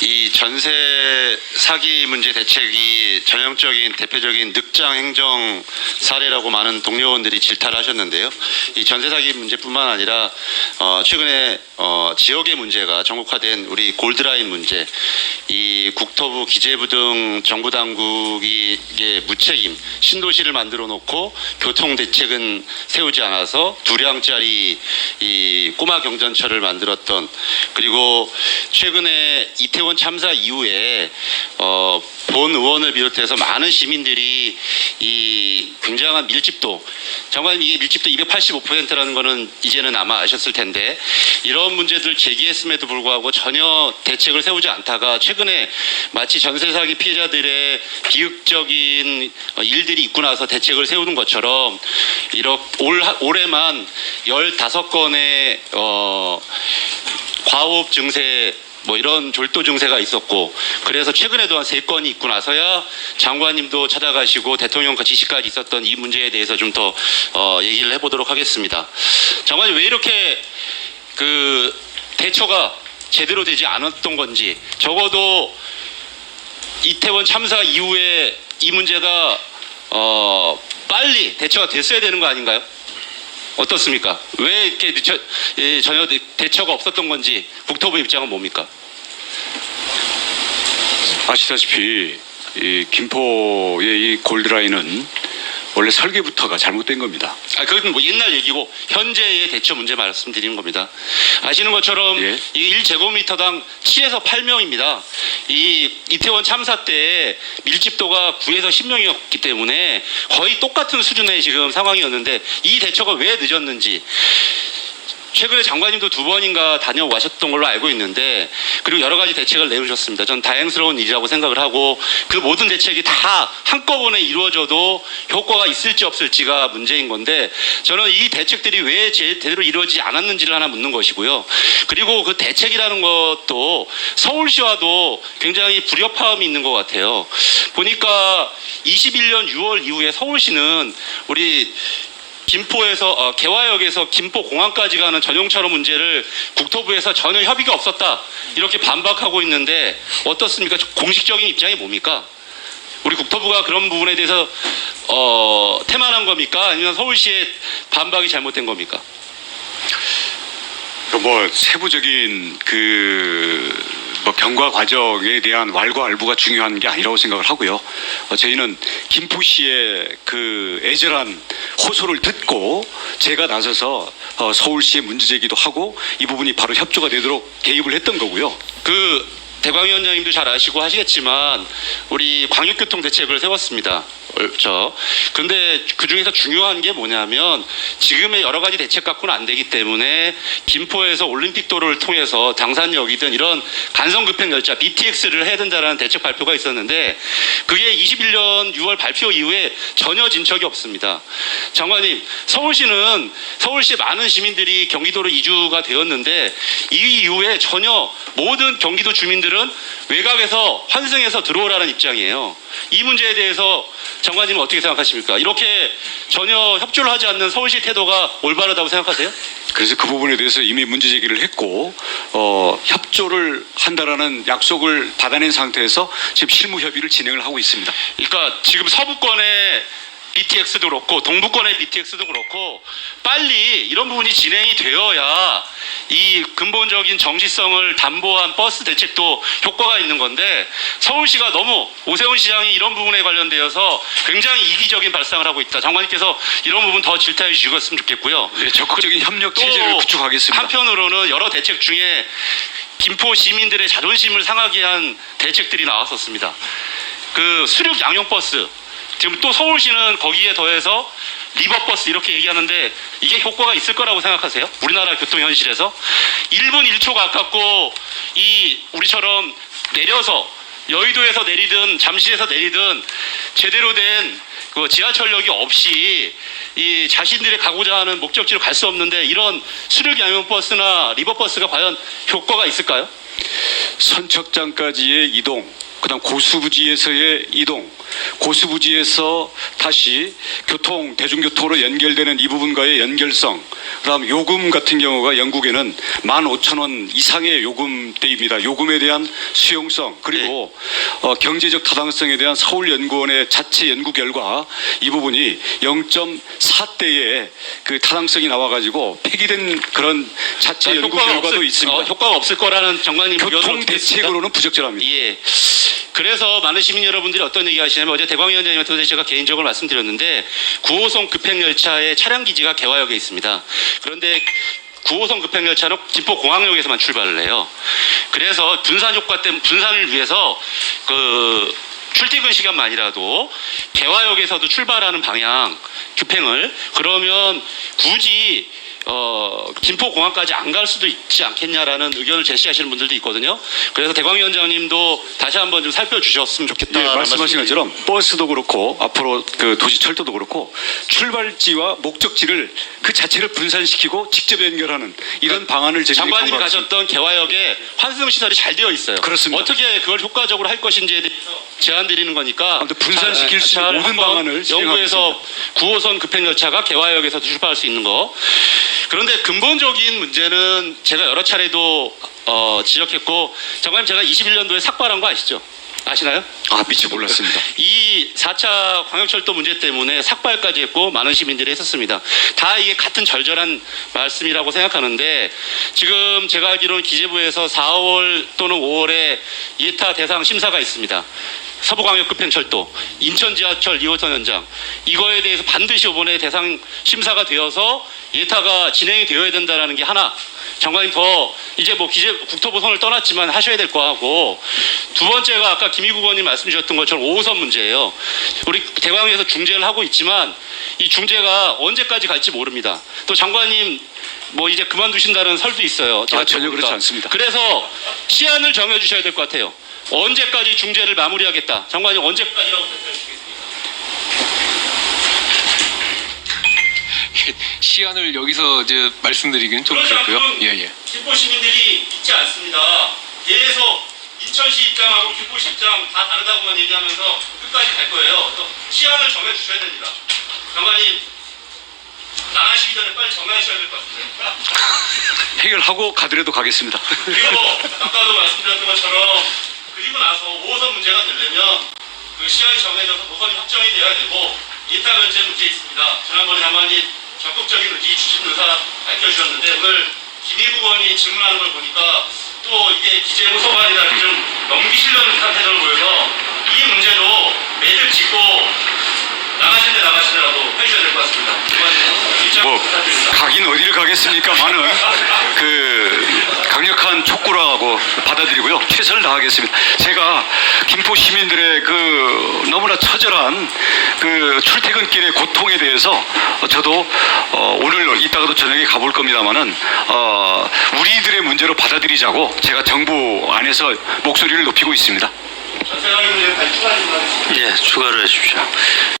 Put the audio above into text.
이 전세 사기 문제 대책이 전형적인 대표적인 늑장 행정 사례라고 많은 동료 의원들이 질타를 하셨는데요. 이 전세 사기 문제뿐만 아니라 최근에 지역의 문제가 전국화된 우리 골드라인 문제, 이 국토부, 기재부 등 정부 당국이 이게 무책임, 신도시를 만들어 놓고 교통 대책은 세우지 않아서 두량짜리 이 꼬마 경전철을 만들었던, 그리고 최근에 이태원 참사 이후에 본 의원을 비롯해서 많은 시민들이 이 굉장한 밀집도, 장관님 이게 밀집도 285%라는 거는 이제는 아마 아셨을 텐데, 이런 문제들 제기했음에도 불구하고 전혀 대책을 세우지 않다가 최근에 마치 전세 사기 피해자들의 비극적인 일들이 있고 나서 대책을 세우는 것처럼 올해만 15건의 과호흡 증세, 이런 졸도 증세가 있었고, 그래서 최근에도 한 3건이 있고 나서야 장관님도 찾아가시고 대통령과 지시까지 있었던 이 문제에 대해서 좀 더 얘기를 해보도록 하겠습니다. 장관님, 왜 이렇게 대처가 제대로 되지 않았던 건지, 적어도 이태원 참사 이후에 이 문제가 빨리 대처가 됐어야 되는 거 아닌가요? 어떻습니까? 왜 이렇게 전혀 대처가 없었던 건지 국토부 입장은 뭡니까? 아시다시피 이 김포의 이 골드라인은 원래 설계부터가 잘못된 겁니다. 그건 옛날 얘기고 현재의 대처 문제 말씀드리는 겁니다. 아시는 것처럼 예. 이 1제곱미터당 7에서 8명입니다. 이 이태원 참사 때 밀집도가 9에서 10명이었기 때문에 거의 똑같은 수준의 지금 상황이었는데, 이 대처가 왜 늦었는지, 최근에 장관님도 2번인가 다녀가셨던 걸로 알고 있는데, 그리고 여러 가지 대책을 내놓으셨습니다. 전 다행스러운 일이라고 생각을 하고, 그 모든 대책이 다 한꺼번에 이루어져도 효과가 있을지 없을지가 문제인 건데, 저는 이 대책들이 왜 제대로 이루어지지 않았는지를 하나 묻는 것이고요. 그리고 그 대책이라는 것도 서울시와도 굉장히 불협화음이 있는 것 같아요. 보니까 21년 6월 이후에 서울시는 우리 김포에서 개화역에서 김포공항까지 가는 전용차로 문제를 국토부에서 전혀 협의가 없었다, 이렇게 반박하고 있는데 어떻습니까? 공식적인 입장이 뭡니까? 우리 국토부가 그런 부분에 대해서 태만한 겁니까? 아니면 서울시의 반박이 잘못된 겁니까? 세부적인 경과 과정에 대한 왈가왈부가 중요한 게 아니라고 생각을 하고요. 저희는 김포시의 그 애절한 호소를 듣고 제가 나서서 서울시에 문제 제기도 하고 이 부분이 바로 협조가 되도록 개입을 했던 거고요. 대광위원장님도 잘 아시고 하시겠지만 우리 광역교통 대책을 세웠습니다. 근데 그 중에서 중요한 게 뭐냐면, 지금의 여러 가지 대책 갖고는 안 되기 때문에 김포에서 올림픽도로를 통해서 당산역이든 이런 간선급행 열차 BTX를 해야 된다는 대책 발표가 있었는데, 그게 21년 6월 발표 이후에 전혀 진척이 없습니다. 장관님, 서울시에 많은 시민들이 경기도로 이주가 되었는데, 이 이후에 전혀 모든 경기도 주민들은 외곽에서 환승해서 들어오라는 입장이에요. 이 문제에 대해서 장관님은 어떻게 생각하십니까? 이렇게 전혀 협조를 하지 않는 서울시 태도가 올바르다고 생각하세요? 그래서 그 부분에 대해서 이미 문제 제기를 했고 협조를 한다라는 약속을 받아낸 상태에서 지금 실무 협의를 진행을 하고 있습니다. 그러니까 지금 서부권의 BTX도 그렇고 동부권의 BTX도 그렇고 빨리 이런 부분이 진행이 되어야 이 근본적인 정시성을 담보한 버스 대책도 효과가 있는 건데, 서울시가 너무 오세훈 시장이 이런 부분에 관련되어서 굉장히 이기적인 발상을 하고 있다. 장관님께서 이런 부분 더 질타해 주셨으면 좋겠고요. 네, 적극적인 협력 체제를 구축하겠습니다. 한편으로는 여러 대책 중에 김포 시민들의 자존심을 상하게 한 대책들이 나왔었습니다. 수륙 양용버스, 지금 또 서울시는 거기에 더해서 리버버스 이렇게 얘기하는데, 이게 효과가 있을 거라고 생각하세요? 우리나라 교통 현실에서 1분 1초가 아깝고, 우리처럼 내려서 여의도에서 내리든 잠실에서 내리든 제대로 된 지하철역이 없이 이 자신들의 가고자 하는 목적지로 갈 수 없는데, 이런 수륙 양용버스나 리버버스가 과연 효과가 있을까요? 선착장까지의 이동, 그다음 고수부지에서의 이동, 고수부지에서 다시 대중교통으로 연결되는 이 부분과의 연결성, 그다음 요금 같은 경우가 영국에는 15,000원 이상의 요금대입니다. 요금에 대한 수용성, 그리고 경제적 타당성에 대한 서울연구원의 자체 연구 결과 이 부분이 0.4대의 그 타당성이 나와가지고 폐기된 그런 자체 연구 결과도 있습니다. 효과가 없을 거라는 장관님 의견은 교통 어떻게 됐습니까? 대책으로는 부적절합니다. 예. 그래서 많은 시민 여러분들이 어떤 얘기 하시냐면 어제 대광위원장님한테 제가 개인적으로 말씀드렸는데 9호선 급행열차의 차량 기지가 개화역에 있습니다. 그런데 9호선 급행열차는 김포공항역에서만 출발을 해요. 그래서 분산 효과 때문에 분산을 위해서 그 출퇴근 시간만이라도 개화역에서도 출발하는 방향 급행을 그러면 굳이 김포공항까지 안 갈 수도 있지 않겠냐라는 의견을 제시하시는 분들도 있거든요. 그래서 대광위원장님도 다시 한번 좀 살펴주셨으면 좋겠다. 예, 말씀하신 것처럼 버스도 그렇고 앞으로 그 도시철도도 그렇고 출발지와 목적지를 그 자체를 분산시키고 직접 연결하는 이런 방안을 제시한 장관님이 가셨던 개화역에 환승 시설이 잘 되어 있어요. 그렇습니다. 어떻게 그걸 효과적으로 할 것인지에 대해서 제안 드리는 거니까 아무튼 분산시킬 수 있는 모든 방안을 연구해서 9호선 급행열차가 개화역에서 출발할 수 있는 거. 그런데 근본적인 문제는 제가 여러 차례도 지적했고 장관님 제가 21년도에 삭발한 거 아시죠? 아시나요? 아, 미처 몰랐습니다. 이 4차 광역철도 문제 때문에 삭발까지 했고 많은 시민들이 했었습니다. 다 이게 같은 절절한 말씀이라고 생각하는데 지금 제가 알기로는 기재부에서 4월 또는 5월에 예타 대상 심사가 있습니다. 서부광역급행철도, 인천 지하철 2호선 현장 이거에 대해서 반드시 이번에 대상 심사가 되어서 예타가 진행이 되어야 된다는 게 하나. 장관님 더 이제 뭐 국토부 손을 떠났지만 하셔야 될 거 하고 두 번째가 아까 김희국 의원님 말씀 주셨던 것처럼 5호선 문제예요. 우리 대광에서 중재를 하고 있지만 이 중재가 언제까지 갈지 모릅니다. 또 장관님 뭐 이제 그만두신다는 설도 있어요. 제가 전혀 들어보니까. 그렇지 않습니다. 그래서 시한을 정해 주셔야 될 것 같아요. 언제까지 중재를 마무리하겠다. 장관님 언제까지라고 답변해 주시겠습니까? 시안을 여기서 이제 말씀드리기는 좀 그렇고요. 예. 김포 시민들이 있지 않습니다. 계속 인천시 입장하고 김포시 입장 다 다르다고만 얘기하면서 끝까지 갈 거예요. 또 시안을 정해 주셔야 됩니다. 장관님 나가시기 전에 빨리 정하셔야 될 것 같은데. 해결하고 가더라도 가겠습니다. 그리고 아까도 말씀드렸던 것처럼 그리고 나서 5호선 문제가 되려면 그 시안이 정해져서 노선이 확정이 돼야 되고 예타 면제 문제 있습니다. 지난번에 장관님 적극적인 의지 주신 의사 밝혀주셨는데 오늘 김희국 의원이 질문하는 걸 보니까 또 이게 기재부 소관이다 이렇게 좀 넘기시려는 듯한 태도를 보여서 이 문제도 매듭 짓고 나가시더라도 해주셔야 될 것 같습니다. 입장 뭐 부탁드립니다. 가긴 어디를 가겠습니까만은 그 강력한 촉구라고 받아들이고요. 최선을 다하겠습니다. 제가 김포 시민들의 그 너무나 처절한 그 출퇴근길의 고통에 대해서 저도 오늘 이따가도 저녁에 가볼 겁니다만은 우리들의 문제로 받아들이자고 제가 정부 안에서 목소리를 높이고 있습니다. 전세관의 문제는 다시 추가 질문하겠습니다. 예, 추가를 해주십시오.